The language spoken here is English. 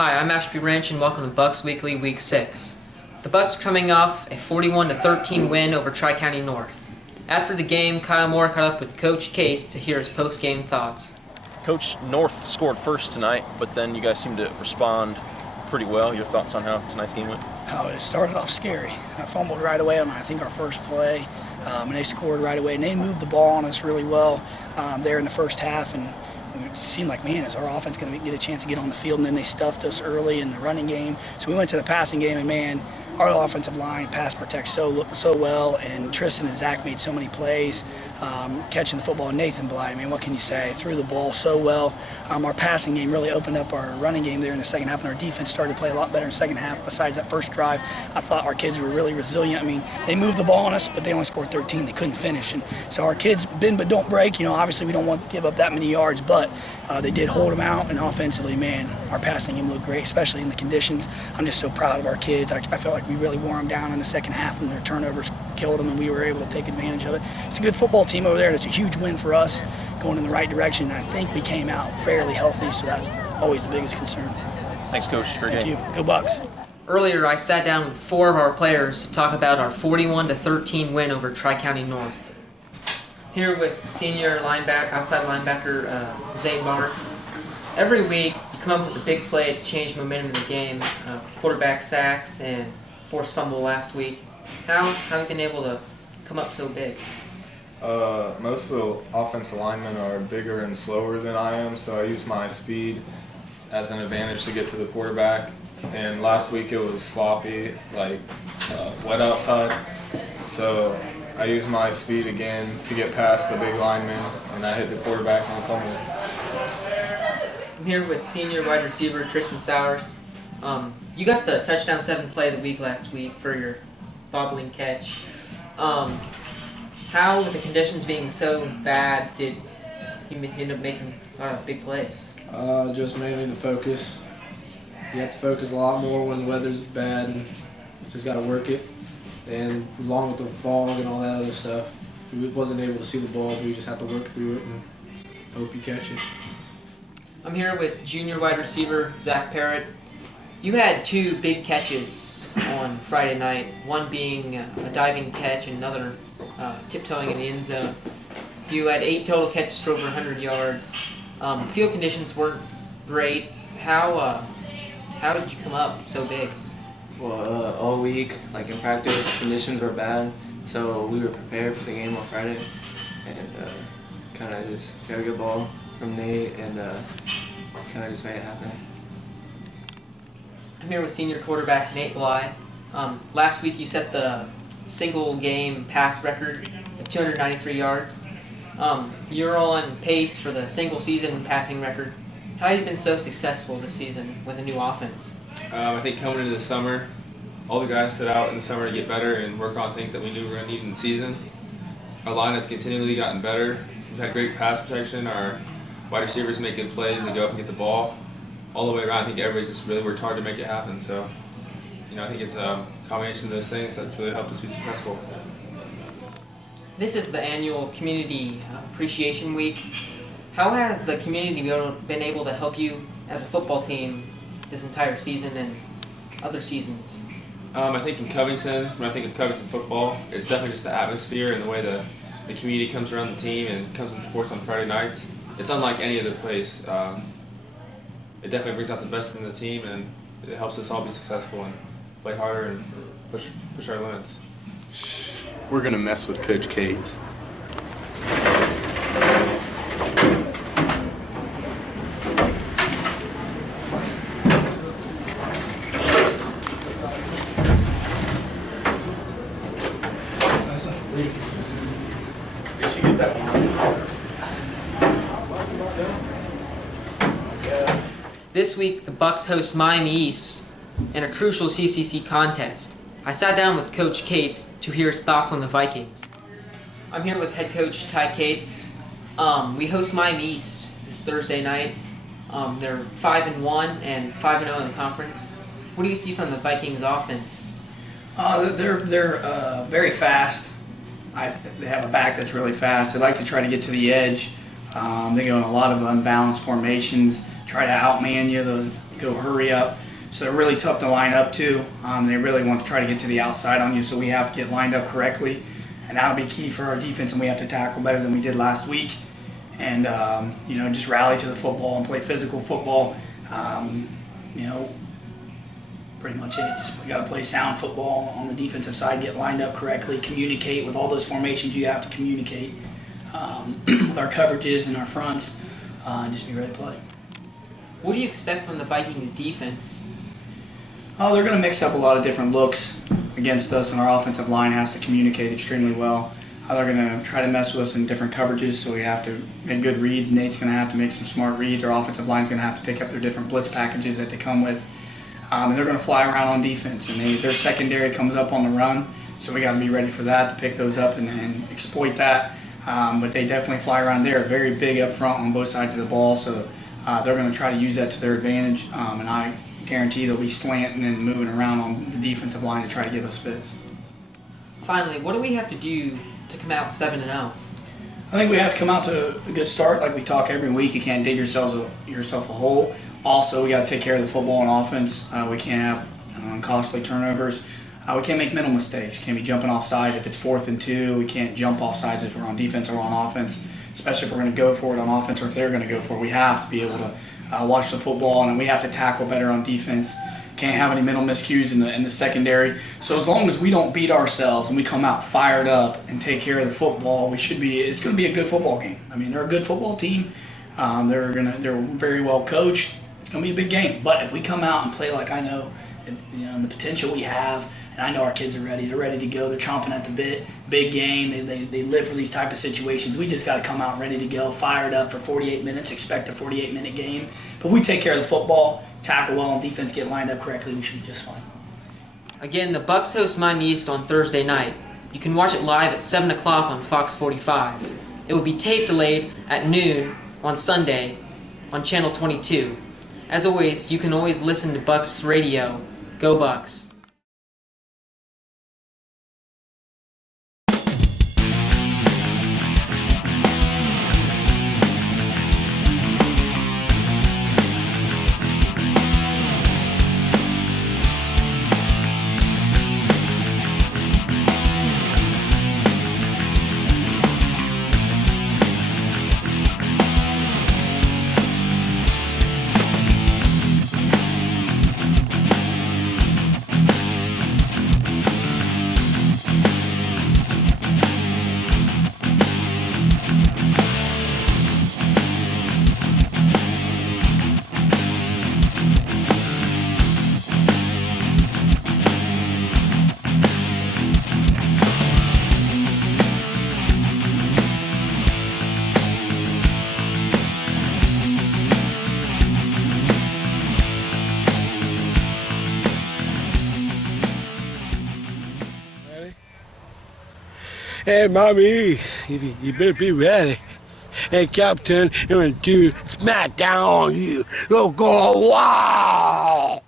Hi, I'm Ashby Wrench, and welcome to BuccsWeekly Week 6. The Bucks are coming off a 41-13 win over Tri-County North. After the game, Kyle Moore caught up with Coach Case to hear his post-game thoughts. Coach, North scored first tonight, but then you guys seemed to respond pretty well. Your thoughts on how tonight's game went? Oh, it started off scary. I fumbled right away on, I think, our first play, and they scored right away. And they moved the ball on us really well there in the first half, and it seemed like, man, is our offense going to get a chance to get on the field? And then they stuffed us early in the running game. So we went to the passing game, and, man, our offensive line pass protects so well, and Tristan and Zach made so many plays, catching the football. Nathan Bly, I mean, what can you say? Threw the ball so well. Our passing game really opened up our running game there in the second half, and our defense started to play a lot better in the second half. Besides that first drive, I thought our kids were really resilient. I mean, they moved the ball on us, but they only scored 13. They couldn't finish. And so our kids bend but don't break. You know, obviously we don't want to give up that many yards, but they did hold them out, and offensively, man, our passing game looked great, especially in the conditions. I'm just so proud of our kids. I felt like we really wore them down in the second half, and their turnovers killed them, and we were able to take advantage of it. It's a good football team over there, and it's a huge win for us going in the right direction. I think we came out fairly healthy, so that's always the biggest concern. Thanks, Coach. Thank you. Go Bucks. Earlier, I sat down with 4 of our players to talk about our 41-13 win over Tri-County North. Here with senior outside linebacker Zane Barnes. Every week, you come up with a big play to change momentum of the game. Quarterback sacks and forced fumble last week. How have you been able to come up so big? Most of the offensive linemen are bigger and slower than I am, so I use my speed as an advantage to get to the quarterback. And last week it was sloppy, like wet outside, so I used my speed again to get past the big lineman, and I hit the quarterback on the fumble. I'm here with senior wide receiver Tristan Sowers. You got the touchdown 7 play of the week last week for your bobbling catch. How, with the conditions being so bad, did you end up making a lot of big plays? Just mainly the focus. You have to focus a lot more when the weather's bad, and just got to work it. And along with the fog and all that other stuff, we wasn't able to see the ball, but we just have to work through it and hope you catch it. I'm here with junior wide receiver Zach Parrott. You had 2 big catches on Friday night, one being a diving catch and another tiptoeing in the end zone. You had 8 total catches for over 100 yards. Field conditions weren't great. How did you come up so big? Well, all week, like in practice, conditions were bad, so we were prepared for the game on Friday, and kind of just got a good ball from Nate, and kind of just made it happen. I'm here with senior quarterback Nate Bly. Last week you set the single game pass record of 293 yards. You're on pace for the single season passing record. How have you been so successful this season with a new offense? I think coming into the summer, all the guys set out in the summer to get better and work on things that we knew we were going to need in the season. Our line has continually gotten better. We've had great pass protection. Our wide receivers make good plays. They go up and get the ball. All the way around, I think everybody's just really worked hard to make it happen. So, I think it's a combination of those things that's really helped us be successful. This is the annual Community Appreciation Week. How has the community been able to help you as a football team this entire season and other seasons? I think in Covington, when I think of Covington football, it's definitely just the atmosphere and the way the community comes around the team and comes and supports on Friday nights. It's unlike any other place. It definitely brings out the best in the team, and it helps us all be successful and play harder and push our limits. We're going to mess with Coach Cates. This week, the Bucks host Miami East in a crucial CCC contest. I sat down with Coach Cates to hear his thoughts on the Vikings. I'm here with head coach Ty Cates. We host Miami East this Thursday night. They're 5-1 and 5-0 in the conference. What do you see from the Vikings offense? They're very fast. They have a back that's really fast. They like to try to get to the edge. They go in a lot of unbalanced formations, try to outman you. go hurry up. So they're really tough to line up to. They really want to try to get to the outside on you, so we have to get lined up correctly. And that'll be key for our defense, and we have to tackle better than we did last week. And, just rally to the football and play physical football. Pretty much it. Just got to play sound football on the defensive side, get lined up correctly, communicate with all those formations you have to communicate with our coverages and our fronts, and just be ready to play. What do you expect from the Vikings defense? Oh, they're going to mix up a lot of different looks against us, and our offensive line has to communicate extremely well. They're going to try to mess with us in different coverages, so we have to make good reads. Nate's going to have to make some smart reads. Our offensive line's going to have to pick up their different blitz packages that they come with. And they're going to fly around on defense, and their secondary comes up on the run, so we got to be ready for that, to pick those up and exploit that. But they definitely fly around. They're very big up front on both sides of the ball, so they're going to try to use that to their advantage. And I guarantee they'll be slanting and moving around on the defensive line to try to give us fits. Finally, what do we have to do to come out 7-0? I think we have to come out to a good start. Like we talk every week, you can't dig yourself a hole. Also, we got to take care of the football and offense. We can't have costly turnovers. We can't make mental mistakes. Can't be jumping off sides if it's 4th and 2. We can't jump off sides if we're on defense or on offense, especially if we're going to go for it on offense or if they're going to go for it. We have to be able to watch the football, and we have to tackle better on defense. Can't have any mental miscues in the secondary. So as long as we don't beat ourselves and we come out fired up and take care of the football, it's going to be a good football game. I mean, they're a good football team. They're very well coached. It's going to be a big game. But if we come out and play like I know, the potential we have, and I know our kids are ready. They're ready to go. They're chomping at the bit. Big game. They live for these type of situations. We just got to come out ready to go, fired up for 48 minutes. Expect a 48-minute game. But if we take care of the football, tackle well on defense, get lined up correctly, we should be just fine. Again, the Bucks host Miami East on Thursday night. You can watch it live at 7 o'clock on Fox 45. It will be tape delayed at noon on Sunday on Channel 22. As always, you can always listen to Bucks Radio. Go Bucks. Hey, Mommy, you better be ready. Hey, Captain, I'm going to do smack down on you. You'll go, wow!